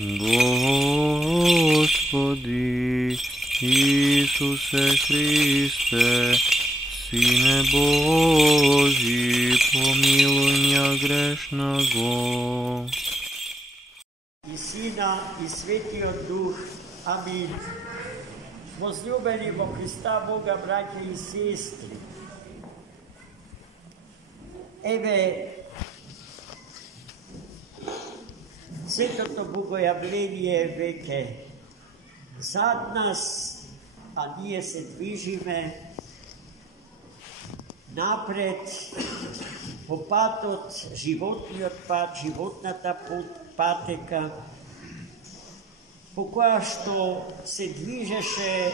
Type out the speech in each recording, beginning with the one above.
Господи Исусе Христе, Сине Божий, помилуй меня грешного. I Sina i Svetio Duh. Amin. Возлюбени во Христа Бога, братя и сестри. Еве, Светото Богоявление веќе зад нас, а ние се движиме напред по патот, животниот пат, животната патека, по која што се движеше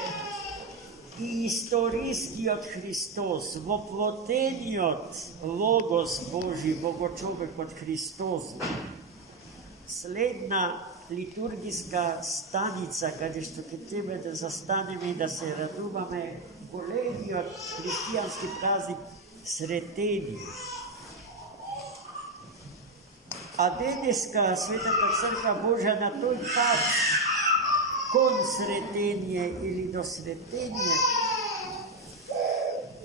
и историскиот Христос, воплотениот Логос Божи, Богочовекот Христос. Следна литургиска станица, каде што ќе треба да застанеме и да се радуваме големиот христијански празник Сретени. А денеска Светата Црква Божја на тој пат кон Сретение или до Сретение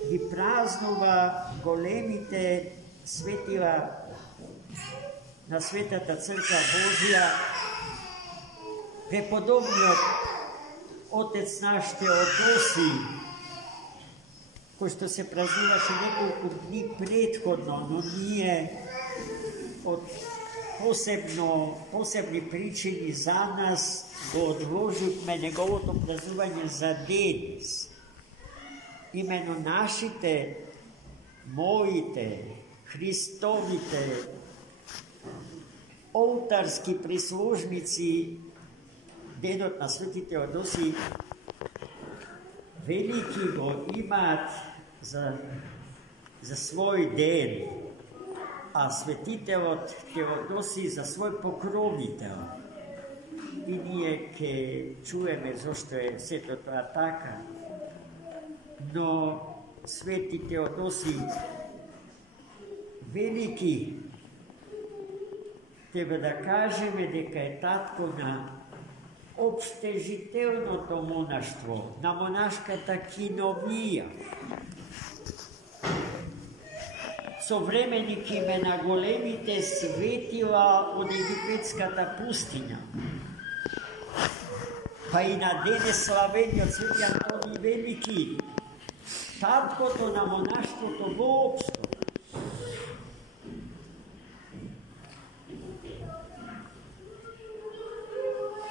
ги празнува големите светила на Светата Црква Божја, преподобниот Отец наш Теодосий, кој што се празнуваше неколку дни предходно, но ние од посебни причини за нас го одложивме неговото празнување за денес. Имено нашите, моите, Христовите олтарски прислужници, денот на Свети Теодосий велики го имаат за свој ден, а светителот Теодосий за свој покровител. И ние ќе чуеме зашто е сето тоа така. Но Свети Теодосий велики, треба да кажеме дека е татко на обштежителното монаштво, на монашката киновија. Современик име на големите светила од египетската пустиња. Па и на денес славениот Свети Антони Велики, таткото на монаштвото воопшто.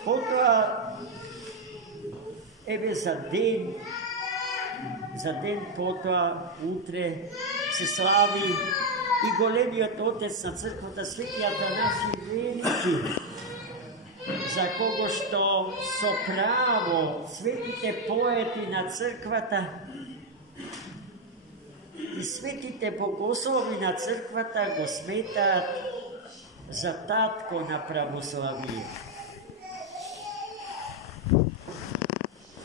Потоа, еве за ден потоа, утре се слави и големиот отец на црквата Свети Атанасий Велики, за кого што со право светите поети на црквата и светите богослови на црквата го сметаат за татко на православие.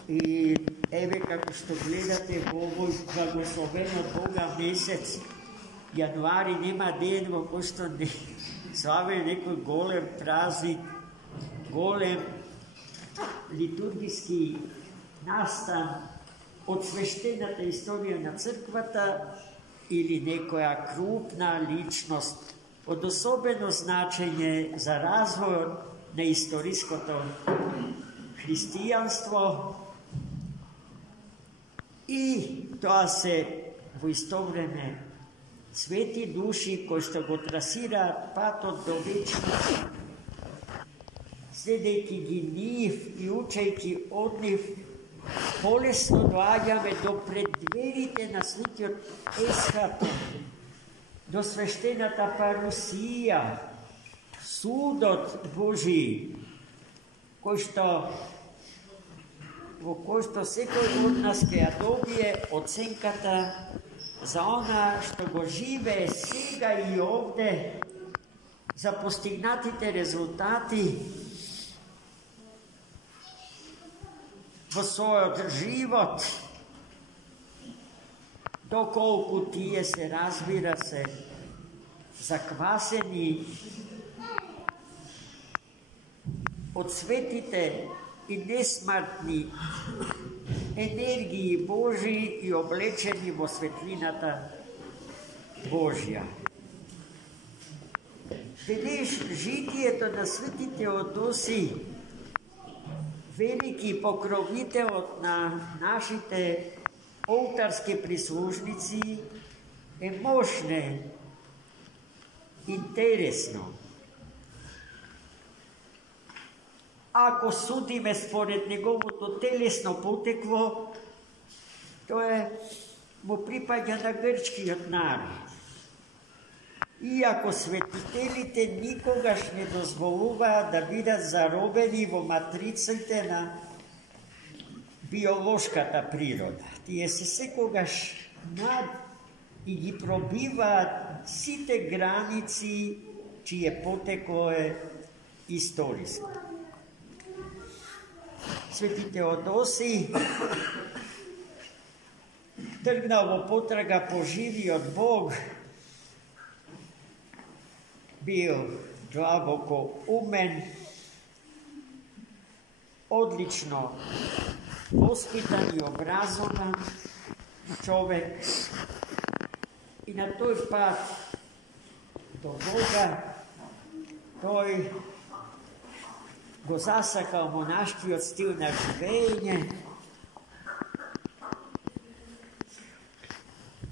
И еве како што гледате во овој благословен од Бога месец, јануари, нема ден во кој што не славе некој голем празник, голем литургиски настан од свештената историја на црквата или некоја крупна личност од особено значење за развојот на историското христијанство. И тоа се во исто време свети души кои што го трасираат патот до вечност, следејќи ги нив и учејќи од нив, полесно доаѓаме до преддверите на Светиот Есхат, до свештената парусија, судот Божи, во кој што секој од нас ќе ја добие оценката за она што го живее сега и овде, за постигнатите резултати во својот живот, доколку тие се, разбира се, заквасени od svetite i nesmrtni energiji Božji i oblečeni v svetlinata Božja. Vedeš, žitje to na sveti Teodosi, veliki pokrovitelj na našite oltarske prislužnici, je možne, interesno. Ako sudime spored njegovo telesno poteklo, to je mu pripada na grčki narod. Iako svetitelite nikogaš ne dozvolува да бидат заробени во матриците на биолошката природа. Тие се секогаш над и ги пробиваат сите граници чие потекло е историско. Свети Теодоси тргнал во потрага по живиот Бог, бил длабоко умен, одлично воспитан и образован човек и на тој пат до Бога тој го засакал монашкиот стил на живење,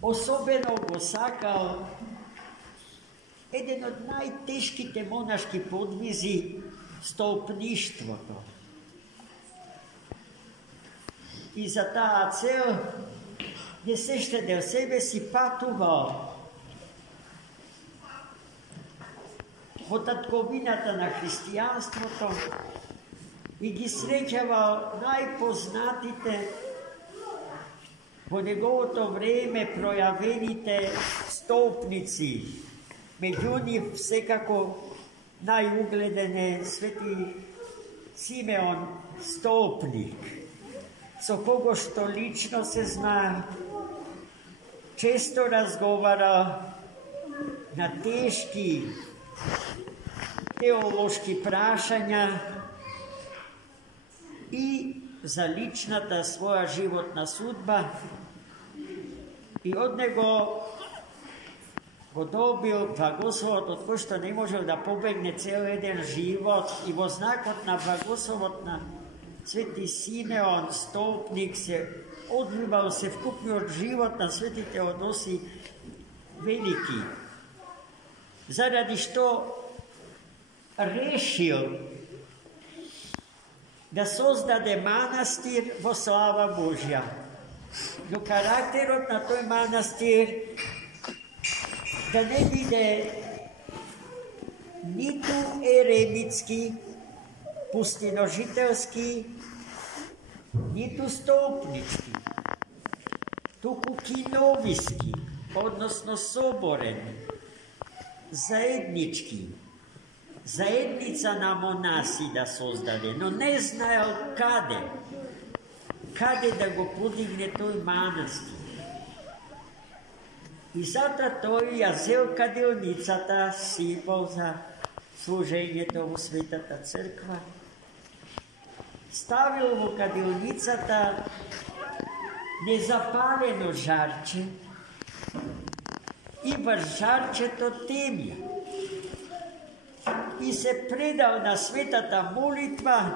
особено го сакал еден од најтешките монашки подвизи столпништвото. И за таа цел не се штедел себе си патувал во татковината на христијанството и ги среќавал најпознатите во неговото време пројавените столпници. Меѓу нив секако најугледен е свети Симеон Столпник, со кого што лично се знае, често разговара на тешки теолошки прашања и за личната своја животна судба, и од него го добил благословот од кој што не можел да побегне цел еден живот, и во знакот на благословот на свети Симеон Столпник се одливал се вкупниот живот на свети Теодоси велики, заради што решил да создаде манастир во слава Божја. Но карактерот на тој манастир да не биде ниту еремитски, пустиножителски, ниту столпнички, туку киновиски, односно соборен, заеднички, заедница на монаси да создаде, но не знаел каде да го подигне тој манастир. И затоа тој ја зел каделницата символ за служењето во Светата Црква, ставил во каделницата незапалено жарче и врз жарчето темја и се предал на светата молитва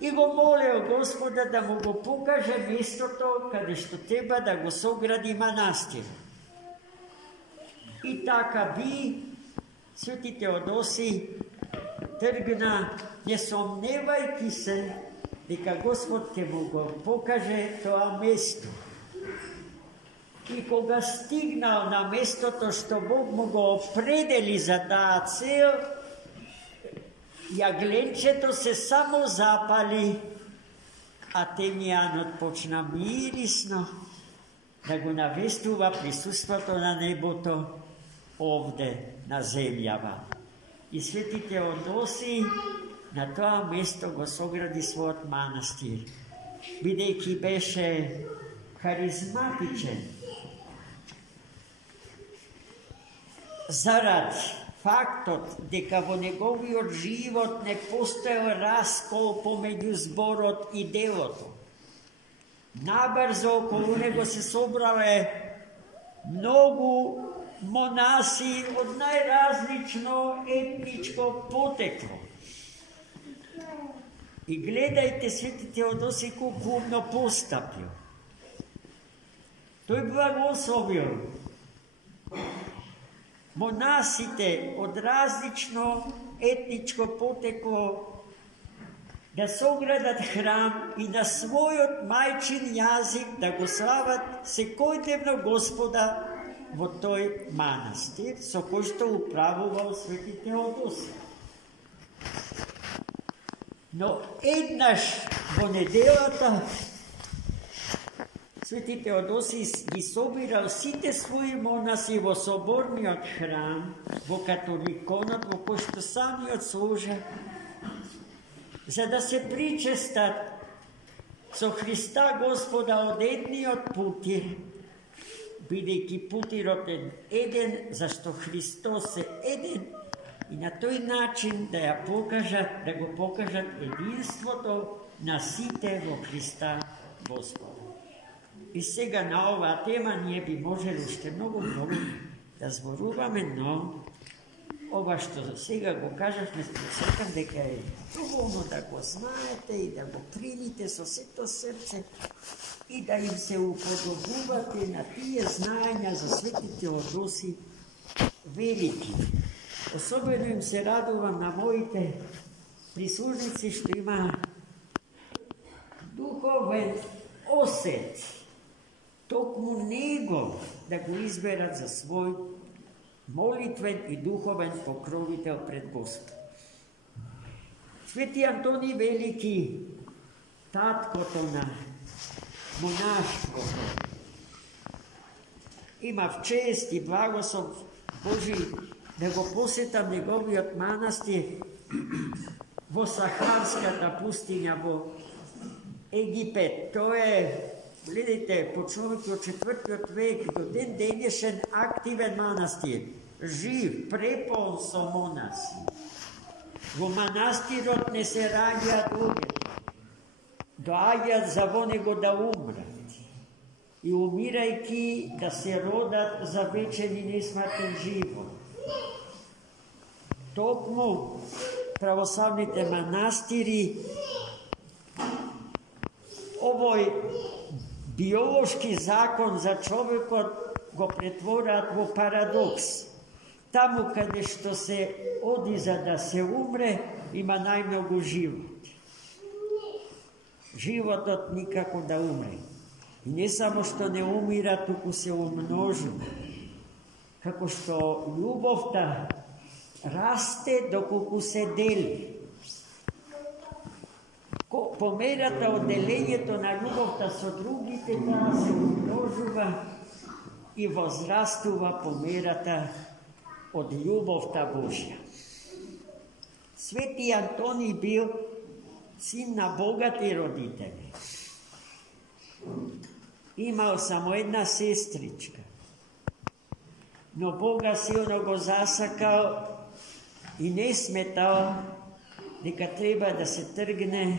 и го молел Господа да му го покаже местото каде што треба да го согради манастир. И така би, свети Теодоси тргна, не сомневајки се дека Господ ќе му го покаже тоа место. И кога стигнал на местото што Бог му го определи за таа цел, јагленчето се само запали, а темјанот почна мирисно да го навестува присуството на небото овде на земјава. И свети Теодоси на тоа место го согради својот манастир, бидејќи беше харизматичен, заради фактот дека во неговиот живот не постоел раскол помеѓу зборот и делото. Набрзо околу него се собрале многу монаси од најразлично етничко потекло. И гледајте Свети Теодосий колку умно постапил. Тој благословил монасите од различно етничко потекло да соградат храм и на својот мајчин јазик да го слават секојдневно Господа во тој манастир, со кој што управувал Свети Теодосий. Но еднаш во неделата Свети Теодосий ги собирал сите своји монаси во соборниот храм, во католиконот, во кој што самиот служа, за да се причестат со Христа Господа од едниот путир, бидејќи путирот е еден, зашто Христос е еден, и на тој начин да ја покажат, да го покажат единството на сите во Христа Господа. И сега на оваа тема ние би можели уште многу да зборуваме, но ова што за сега го кажавме, сакам дека е доволно да го знаете и да го примите со сето срце и да им се уподобувате на тие знаења за Свети Теодосий велики. Особено им се радувам на моите прислужници што има духовен осет, токму него да го изберат за свој молитвен и духовен покровител пред Господ. Свети Антоний Велики, таткото на монаштвото, имав чест и благослов Божи да го посетам неговиот манастир во Сахарската пустиња во Египет. Тоа е, гледайте, почнувајќи од 4 век до ден денешен активен манастир, жив, препон со монаси. Во манастирот не се раѓаат луѓето, доаѓаат за во него да умрат и умирајќи да се родат за вечен и несмртен живот. Токму православните манастири овој биолошки закон за човекот го претвораат во парадокс. Таму каде што се оди за да се умре, има најмногу живот. Животот никако да умре. И не само што не умира, туку се умножува. Како што љубовта расте доколку се дели. По мерата од делењето на љубовта со другите, таа се умножува и возрастува по мерата од љубовта Божја. Свети Антоний бил син на богати родители. Имал само една сестричка, но Бога силно го засакал и не сметал дека треба да се тргне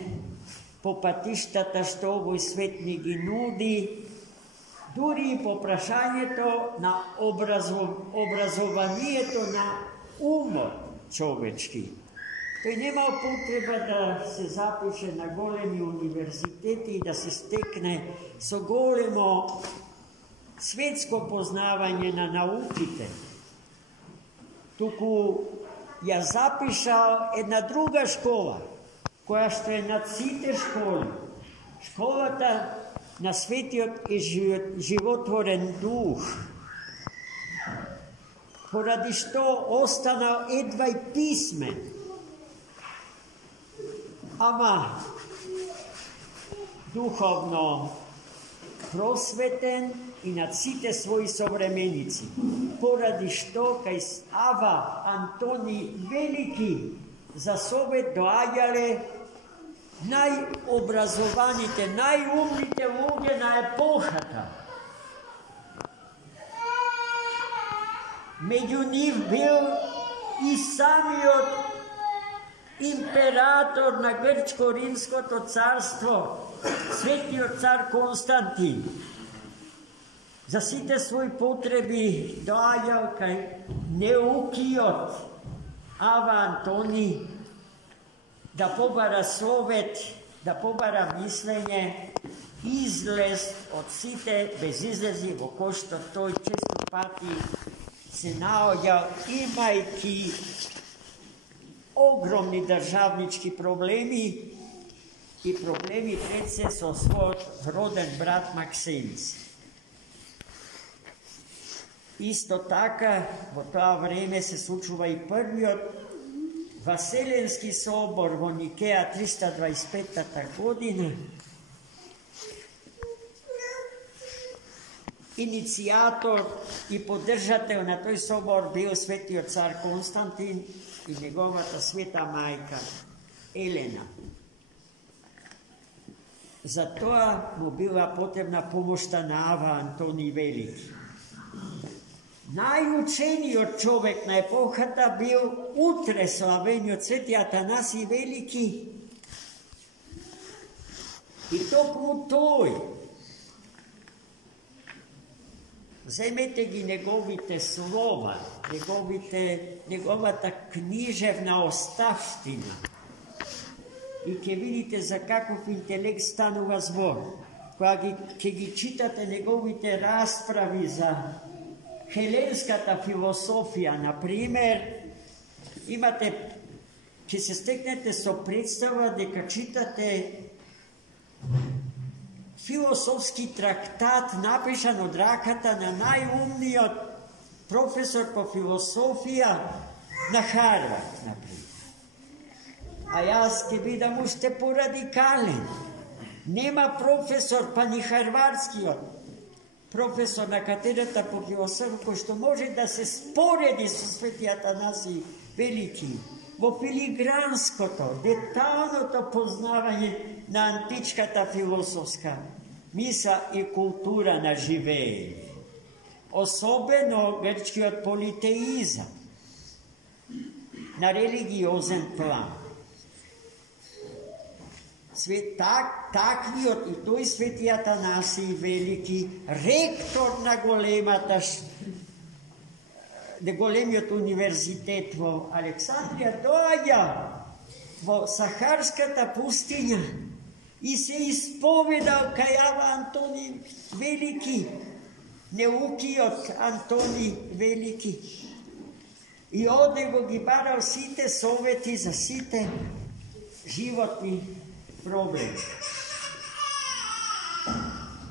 по патиштата што овој свет ни ги нуди, дури и по прашањето на образованието на умот човечки. Тој немал потреба да се запише на големи универзитети и да се стекне со големо светско познавање на науките. Туку ја запишал една друга школа, која што е над сите школи. Школата на светиот и животворен дух. Поради што останал едва и писмен. Ама духовно просветен и над сите своји современици. Поради што кај Ава Антоний Велики за совет доаѓале најобразованите, најумните луѓе на епохата. Меѓу нив бил и самиот император на Грчко-Римското царство, светиот цар Константин, за сите своји потреби доаѓал кај неукиот Ава Антони да побара совет, да побара мислење, излез од сите безизлези во кои што тој често пати се наоѓал, имајќи огромни државнички проблеми и проблеми пред се со својот роден брат Максимис. Исто така, во тоа време се случува и првиот Васеленски собор во Никеја 325 година. Иницијатор и поддржател на тој собор бил светиот цар Константин и неговата света мајка Елена. За тоа му била потребна помошта на Ава Антони Велики. Најучениот човек на епохата бил утре славениот свети Атанаси Велики. И токму тој, земете ги неговите слова, неговата книжевна оставштина и ќе видите за каков интелект станува збор. Кога ќе ги читате неговите расправи за хеленската философија, например, ќе се стекнете со представа дека читате философски трактат напишан од раката на најумниот професор по философија на Харвард, например. А јас ќе бидам уште порадикален. Нема професор, па ни харвардскиот професор на катедрата по философија, кој што може да се спореди со свети Атанаси Велики во филигранското, деталното познавање на античката философска мисла и култура на живење. Особено грчкиот политеизам на религиозен план. Таквиот и тој свети Атанаси Велики, ректор на големиот универзитет во Александрија, доаѓа во Сахарската пустиња и се исповедал кај Ава Антони Велики, неукиот Антони Велики. И оде го ги барал сите совети за сите животни проблеми.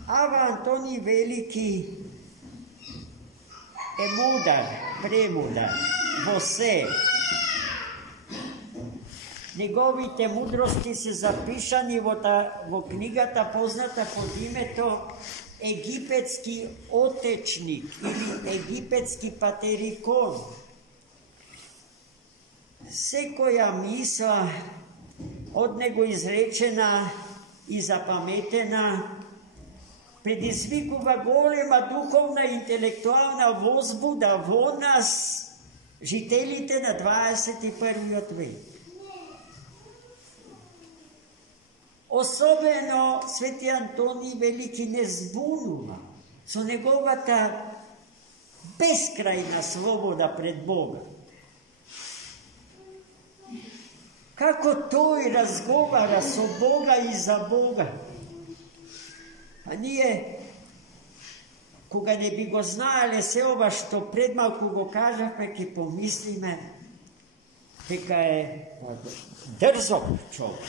Ава Антони Велики е мудар, премудар, во се. Неговите мудрости се запишани во книгата позната под името Египетски отечник или Египетски патерикон. Секоја мисла од него изречена и запаметена предизвикува голема духовна и интелектуална возбуда во нас, жителите на 21. век. Особено свети Антони Велики не збунува со неговата бескрајна слобода пред Бога. Како тој разговара со Бога и за Бога. А ние, кога не би го знаеле се ова што пред малку го кажавме, ќе помислиме дека е дрзок човек.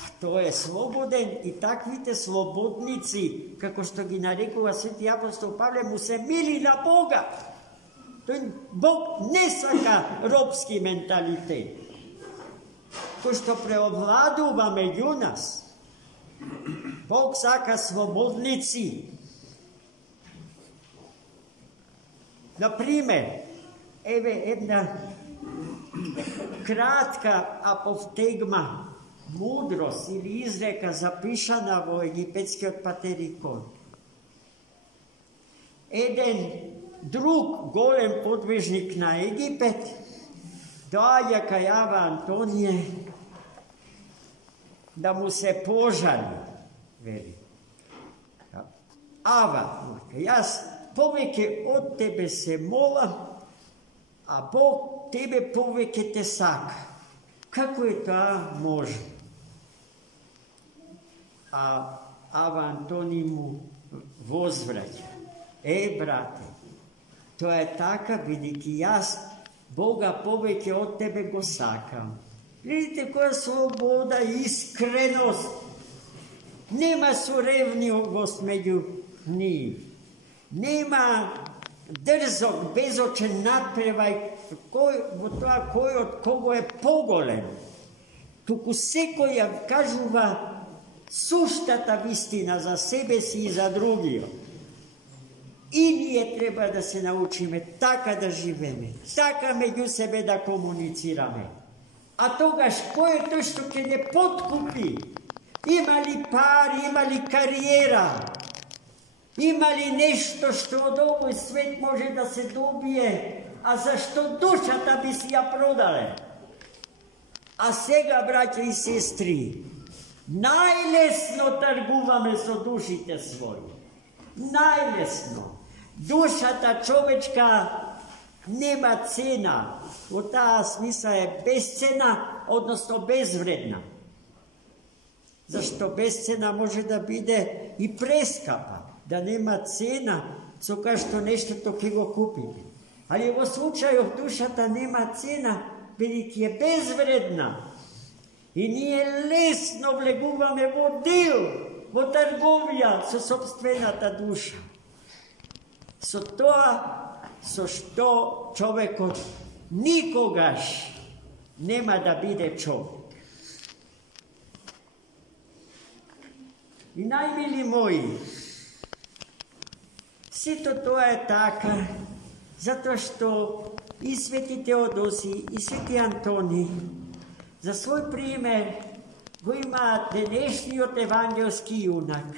А тој е слободен и таквите слободници, како што ги нарекува свети апостол Павле, му се мили на Бога. Тој Бог не сака робски менталитет, кој што преовладува меѓу нас. Бог сака слободници. Например, еве една кратка апофтегма, мудрост или изрека запишана во египетскиот патерикон. Еден drug golem podvižnik na Egipet, dođe kaj Ava Antonije, da mu se požali, veli. Ava, jaz poveke od tebe se molam, a Bog tebe poveke te saka. Kako je to možno? A Ava Antonij mu vozvraća. Brate, to je taka, vidiki, jaz Boga poveke od tebe go sakam. Vidite koja sloboda, iskrenost. Nema surevnjost među njim. Nema drzog, bezočen nadprevaj, koji od kogo je pogolen. Tuku seko ja kažuva suštata vistina za sebe si i za drugio. I nije treba da se naučime taka da živeme, taka među sebe da komunicirame. A togaž, ko je to što ke ne potkupi? Ima li par, ima li karijera? Ima li nešto što od ovoj svet može da se dobije, a zašto dušata bi si ja prodale? A sega, braće i sestri, najlesno trguvame so dušite svoje. Najlesno. Dušata čovečka nema cena. U ta smisla je bezcena, odnosno bezvredna. Zašto bezcena može da bide i preskapa, da nema cena, co što nešto to kego kupiti. Ali u slučaju dušata nema cena, veliki je bezvredna. I nije lesno vleguvame vodil, vo trgovija, so sobstvenata duša. So to, so što čovek od nikogaš nema da bide čovjek. I najmili moji, sve to je taka, zato što i sveti Teodosi, i sveti Antonij, za svoj primjer, go ima dnešnji od evangelski junak.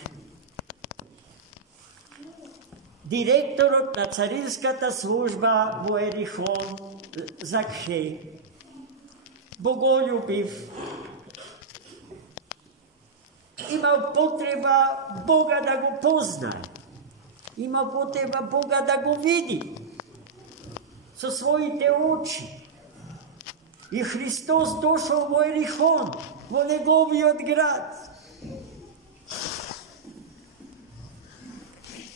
Direktorot na carinskata služba v Erihon, Zakhej, bogoljubiv, imao potreba Boga da go pozna, imao potreba Boga da go vidi so svojite oči. I Hristos došao v Erihon, v njegovi grad.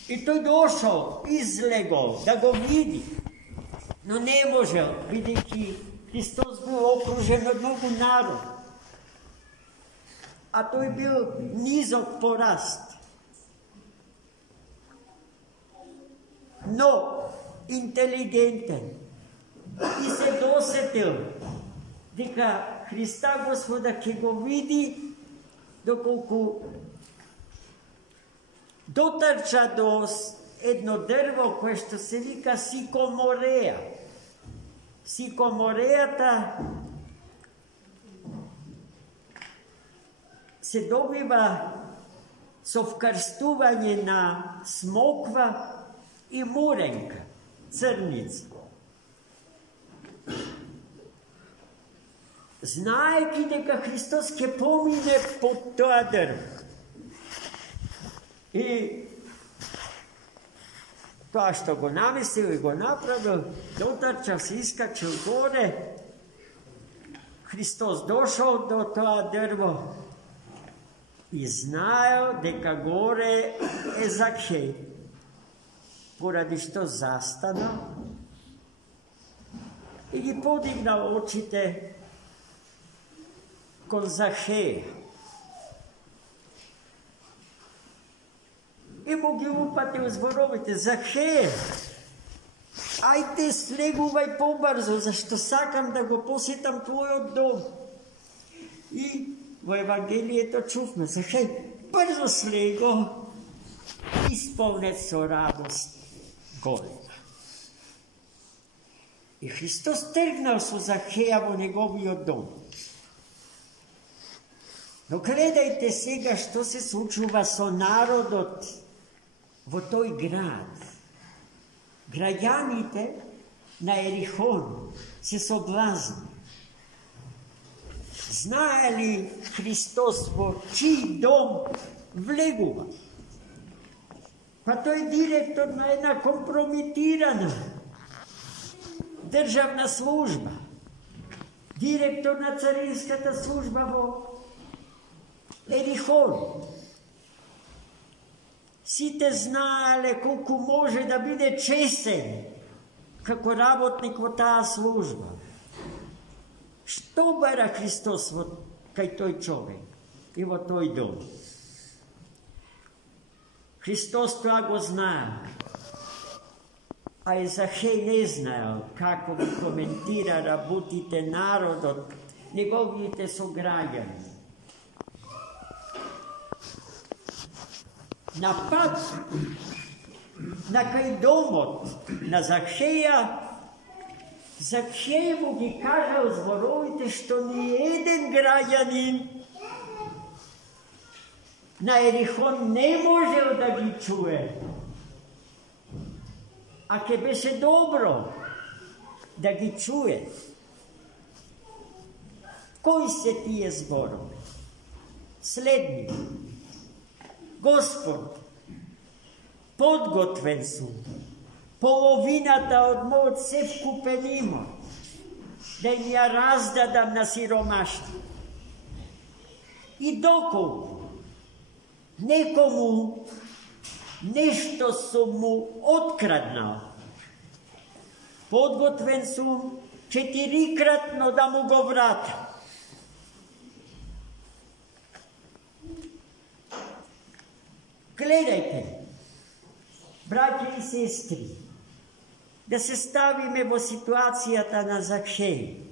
I to je došao, izlegao, da go vidi. No ne može, vidjeti, Hristos bio okružen od mnogo naroda. A to je bil nizok porast. No, inteligenten. I se dosetil, dika Hrista Gospoda, ki go vidi, dokoliko dotrča do jedno drvo, koje što se vika sikomoreja. Sikomorejata se dobiva sovkarstuvanje na smokva i murenka, crnica. Znajki deka Hristos ke pomine pod toa drvo. I to što go namislio i go napravil, dotrčal se, iskačil gore, Hristos došao do toa drvo i znao deka gore je Zakhej. Poradi što zastanao i podignao očite kod Zakheja. I mogi upati uzboroviti, Zakhej, ajte sleguvaj pobrzo, zašto sakam da go posjetam tvoj dom. I v evangeliji to čufme, Zakhej, brzo slego, ispolnet so radost golema. I Hristos trgnao so Zakheja v njegovi dom. No gledajte sega što se slučuva so narodot v toj grad. Граѓаните на Ерихон се соблазни. Знае ли Христос во чий дом влегува? Па тој е директор на една компрометирана државна служба, директор на царинската служба во Ерихон. Сите знаеле колку може да биде честен како работник во таа служба. Што бара Христос кај тој човек и во тој дом? Христос тоа го знае, а и Захеј не знаел како ги коментира работите народот, неговите сограѓани. На пат на кај домот на Захеја, Захеј му ги кажал зборовите што ни еден граѓанин на Ерихон не можел да ги чуе, а ке беше добро да ги чуе. Кои се тие зборови? Следни. Господ, подготвен сум, половината од мојот се вкупен имот, да им ја раздадам на сиромашни. И доколку некому нешто сум му откраднал, подготвен сум 4-кратно да му го вратам. Гледајте, браќи и сестри, да се ставиме во ситуацијата на Захеј.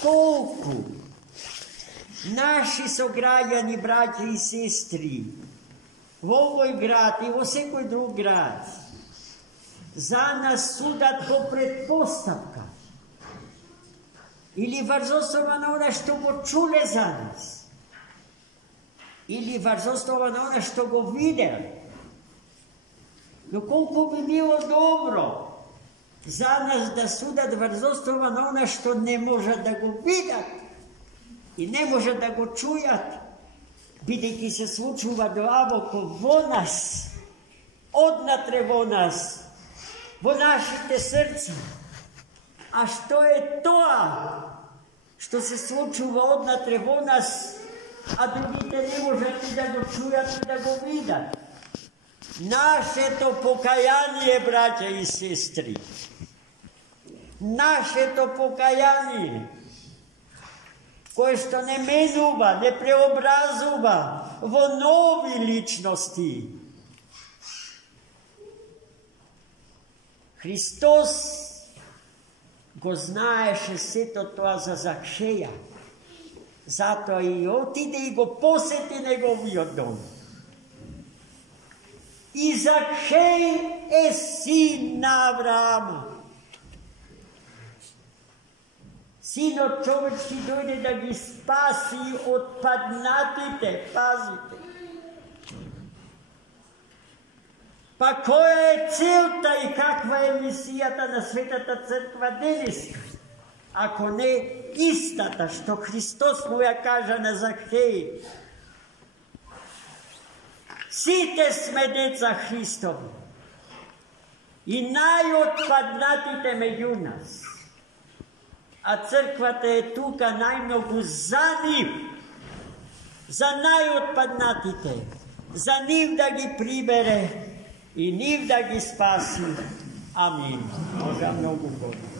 Колку наши сограѓани, браќи и сестри, во овој град и во секој друг град, за нас судат по предпоставка или врз основа на она што го чуле за нас, или врз основа на она што го видел. Но колку би било добро за нас да судат врз основа на она што не можат да го видат и не можат да го чујат, бидејќи се случува длабоко во нас, однатре во нас, во нашите срци. А што е тоа што се случува однатре во нас, а другите не можат и да го чујат и да го видат? Нашето покаяние, браќа и сестри, нашето покаяние, кое што не менува, не преобразува во нови личности. Христос го знаеше сето тоа за Захеја, затоа и отиде и го посети неговиот дом. И Захеј е син на Авраама. Синот човечки дојде да ги спаси од паднатите, пазите. Па која е целта и каква е мисијата на Светата Црква денеска? Ако не истата што Христос му ја кажа на Захеј. Сите сме деца Христови и најотпаднатите меѓу нас. А црквата е тука најмногу за нив, за најотпаднатите, за нив да ги прибере и нив да ги спаси. Амин. Бога многу Бога.